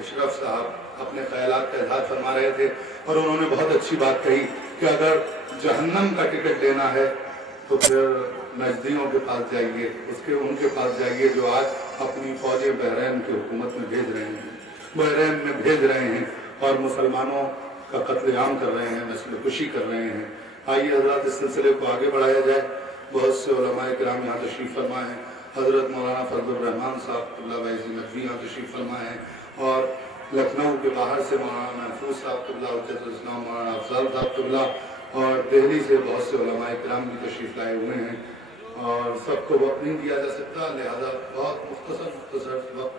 اشرف صاحب اپنے خیالات کا اظہار فرما رہے تھے اور انہوں نے بہت اچھی بات کہی کہ اگر جہنم کا ٹکٹ لینا ہے تو پھر نجدیوں کے پاس جائیے، ان کے پاس جائیے جو آج اپنی فوجیں بحرین کی حکومت میں بھیج رہے ہیں، بحرین میں بھیج رہے ہیں اور مسلمانوں کا قتل عام کر رہے ہیں، نسل کشی کر رہے ہیں۔ آئیے حضرات اس سلسلے کو آگے بڑھایا جائے۔ بہت سے علماء کرام یہاں تشریف فرما ہیں، حضرت مولانا فضل الرحمان صاحب اللہ ویزی ندوی یہاں تشریف فرما ہیں، اور لکھنؤ کے باہر سے مولانا محفوظ صاحب اللہ حجت الاسلام مولانا افضل صاحب اللہ، اور دہلی سے بہت سے علماء کرام بھی تشریف لائے ہوئے ہیں، اور سب کو وقت نہیں دیا جا سکتا، لہذا بہت مختصر وقت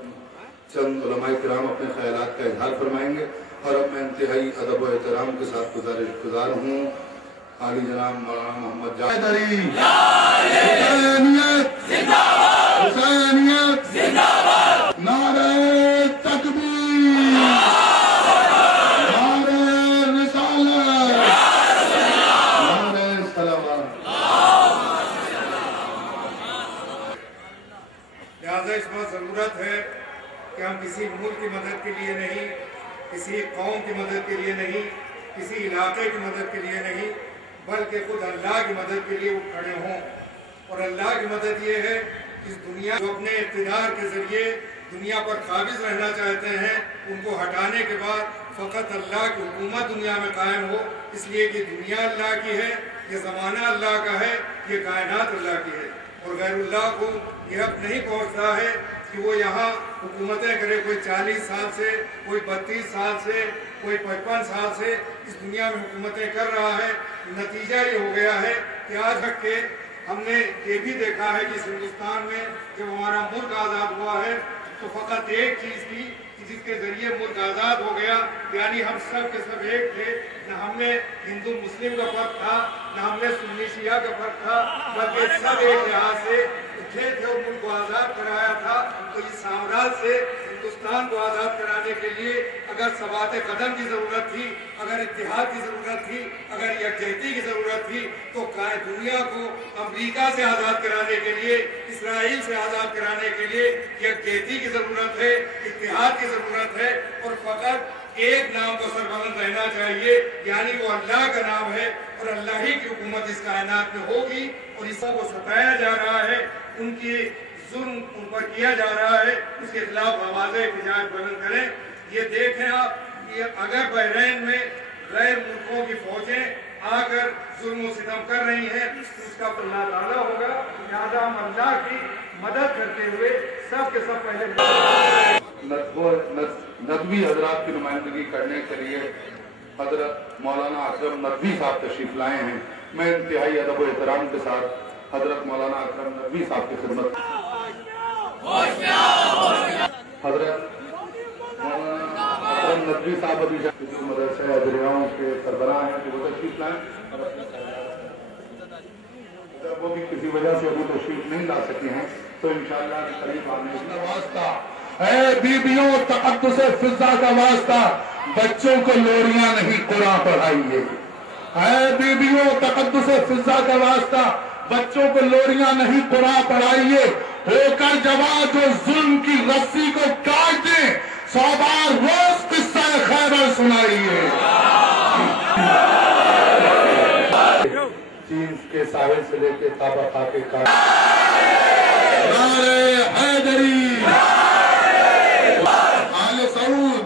چند علماء کرام اپنے خیالات کا اظہار فرمائیں گے، اور اب میں انتہائی ادب و احترام کے ساتھ گزار ہوں عالی جناب مولانا محمد جاوید حسینیت زندہ باد، حسینیت زندہ باد، نعرہ تکبیر، نعرہ رسالت، نعرہ صلوات۔ لہذا اس بات ضرورت ہے کہ ہم کسی ملک کی مدد کے لیے نہیں، کسی قوم کی مدد کے لیے نہیں، کسی علاقے کی مدد کے لیے نہیں، بلکہ خود اللہ کی مدد کے لیے اٹھ کھڑے ہوں۔ اور اللہ کی مدد یہ ہے کہ اس دنیا جو اپنے اقتدار کے ذریعے دنیا پر قابض رہنا چاہتے ہیں، ان کو ہٹانے کے بعد فقط اللہ کی حکومت دنیا میں قائم ہو، اس لیے کہ دنیا اللہ کی ہے، یہ زمانہ اللہ کا ہے، یہ کائنات اللہ کی ہے، اور غیر اللہ کو یہ حق نہیں پہنچتا ہے کہ وہ یہاں حکومتیں کرے، کوئی 40 سال سے، کوئی 32 سال سے، کوئی 55 سال سے اس دنیا میں حکومتیں کر رہا ہے۔ نتیجہ یہ ہو گیا ہے کہ آج تک کے ہم نے یہ بھی دیکھا ہے کہ اس ہندوستان میں جب ہمارا ملک آزاد ہوا ہے تو فقط ایک چیز تھی کہ جس کے ذریعے ملک آزاد ہو گیا، یعنی ہم سب کے سب ایک تھے، نہ ہم میں ہندو مسلم کا فرق تھا، نہ ہم میں سنی شیعہ کا فرق تھا، بلکہ سب ایک لحاظ سے اٹھے تھے اور ملک کو آزاد کرایا تھا۔ تو اس سامراج سے ہندوستان کو آزاد کرانے کے لیے اگر ثبات قدم کی ضرورت تھی، اگر اتحاد کی ضرورت تھی، اگر یکجہتی کی ضرورت تھی، تو دنیا کو امریکہ سے آزاد کرانے کے لیے، اسرائیل سے آزاد کرانے کے لیے یکجہتی کی ضرورت ہے، اتحاد کی ضرورت ہے، اور فقط ایک نام کو سربلند رہنا چاہیے، یعنی وہ اللہ کا نام ہے، اور اللہ ہی کی حکومت اس کائنات میں ہوگی۔ اور اس کو ستایا جا رہا ہے، ان کی ظلم ان پر کیا جا رہا ہے، اس کے خلاف آوازیں احتجاج بلند کریں۔ یہ دیکھیں آپ کہ اگر بحرین میں غیر ملکوں کی فوجیں آ کر ظلم و ستم کر رہی ہیں، اس کا اللہ تعالیٰ ہوگا، لہٰذا ہم اللہ کی مدد کرتے ہوئے سب کے سب پہلے ندوی حضرات کی نمائندگی کرنے کے لیے حضرت مولانا اکرم ندوی صاحب تشریف لائے ہیں۔ میں انتہائی ادب و احترام کے ساتھ حضرت مولانا اکرم ندوی صاحب کی خدمت حضرت مولانا اکرم ندوی صاحب ابھی مدرسہ ادریاؤں کے سربراہ ہیں کہ وہ تشریف لائیں، اگر وہ بھی کسی وجہ سے ابھی تشریف نہیں لا سکے ہیں تو انشاءاللہ قریب آنے کا واسطہ، اے بیبیوں تقدس فضا کا واسطہ، بچوں کو لوریاں نہیں قرآن پڑھائیے۔ اے بیبیوں تقدس فضا کا واسطہ، بچوں کو لوریاں نہیں قرآن پڑھائیے۔ ہو کر جوان جو ظلم کی رسی کو کاٹ دیں، 100 بار روز قصہ خیبر سنائیے۔ چین کے ساحل سے لے کے تابا خاکے کا نعرہ حیدری، آل سعود،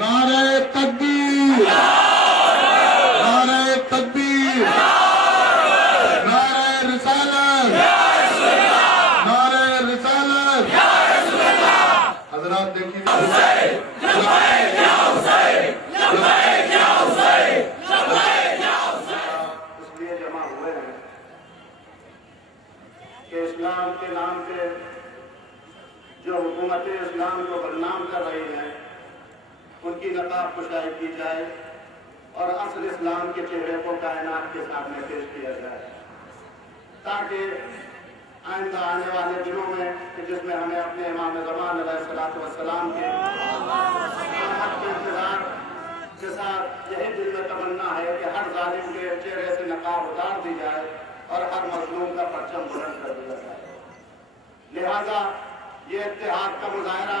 نعرہ تکبیر، نعرہ تکبیر، نعرہ رسالت، نعرہ رسالت۔ حضرات دیکھیے کہ اسلام کے نام پہ جو حکومت اسلام کو بدنام کر رہی ہیں ان کی نقاب کشائی کی جائے اور اصل اسلام کے چہرے کو کائنات کے سامنے پیش کیا جائے، تاکہ آئندہ آنے والے دنوں میں کہ جس میں ہمیں اپنے امام زمان علیہ السلام کے آمد کے انتظار کے ساتھ یہی دل میں تمنا ہے کہ ہر ظالم کے چہرے سے نقاب اتار دی جائے اور ہر مظلوم کا پرچم بلند کر دیا جائے۔ لہذا یہ اتحاد کا مظاہرہ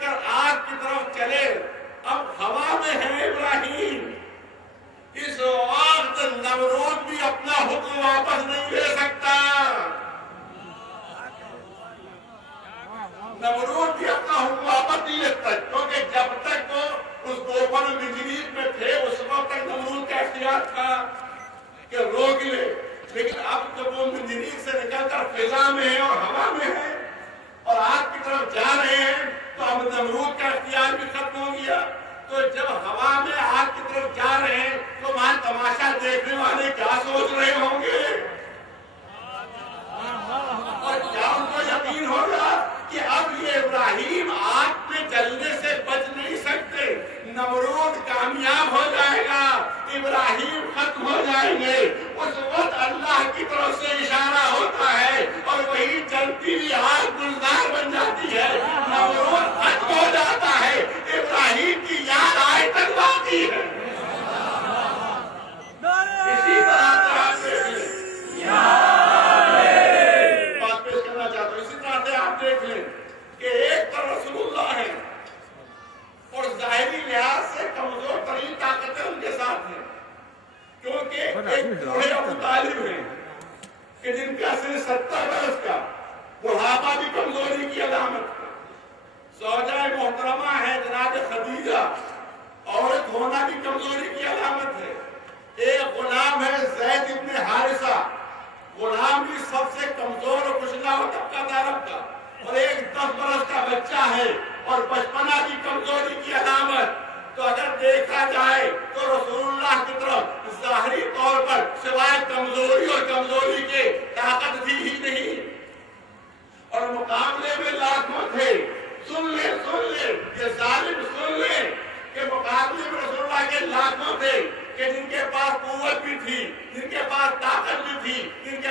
کر آگ کی طرف چلے، اب ہوا میں ہے ابراہیم۔ اس وقت نمرود بھی اپنا حکم واپس نہیں لے سکتا، نمرود بھی اپنا حکم واپس نہیں لے سکتا، کیونکہ جب تک وہ اس طوفان منجنیق میں تھے اس وقت تک نمرود کا اختیار تھا کہ روک لے، لیکن اب جب وہ منجنیق سے نکل کر فضا میں ہے اور ہوا میں ہے اور آگ کی طرف جا رہے ہیں تو اب نمرود کا اختیار بھی ختم ہو گیا۔ تو جب ہوا میں آگ کی طرف جا رہے ہیں تو وہاں تماشا دیکھنے والے کیا سوچ رہے ہوں گے؟ اور کیا ان کو یقین ہوگا کہ اب یہ ابراہیم آگ میں جلنے سے بچ نہیں سکتے، نمرود کامیاب ہو جائے گا، ابراہیم ختم ہو جائیں گے۔ اس وقت اللہ کی طرف سے اشارہ ہوتا ہے اور وہی جلتی ہوئی آگ گلزار بن جاتی ہے، نمرود ختم ہو جاتا ہے، ابراہیم کی یاد آئے تک باقی ہے۔ اسی طرح سے آپ دیکھ لیں، بات پیش کرنا چاہتا ہوں، اسی طرح سے آپ دیکھ لیں کہ ایک طرف رسول اللہ ہے اور ظاہری لحاظ سے کمزور ترین طاقتیں ان کے ساتھ ہیں، کیونکہ ایک بوڑھے ابو طالب ہیں کہ جن کا سن 70 برس کا، بڑھاپا بھی کمزوری کی علامت ہے، زوجہ محترمہ ہے جناب خدیجہ، عورت ہونا بھی کمزوری کی علامت ہے، ایک غلام ہے زید ابن حارثہ، غلام بھی سب سے کمزور اور کچلا ہوا طبقہ دارب کا، اور ایک 10 برس کا بچہ ہے اور بچپنا بھی کمزوری کی علامت۔ تو اگر دیکھا جائے تو رسول اللہ کی طرف ظاہری طور پر سوائے کمزوری اور کمزوری کے طاقت تھی ہی نہیں، اور مقابلے میں لاکھوں تھے۔ سن لے یہ ظالم سن لے کہ مقابلے میں رسول اللہ کے لاکھوں تھے کہ جن کے پاس قوت بھی تھی، جن کے پاس طاقت بھی تھی، جن کے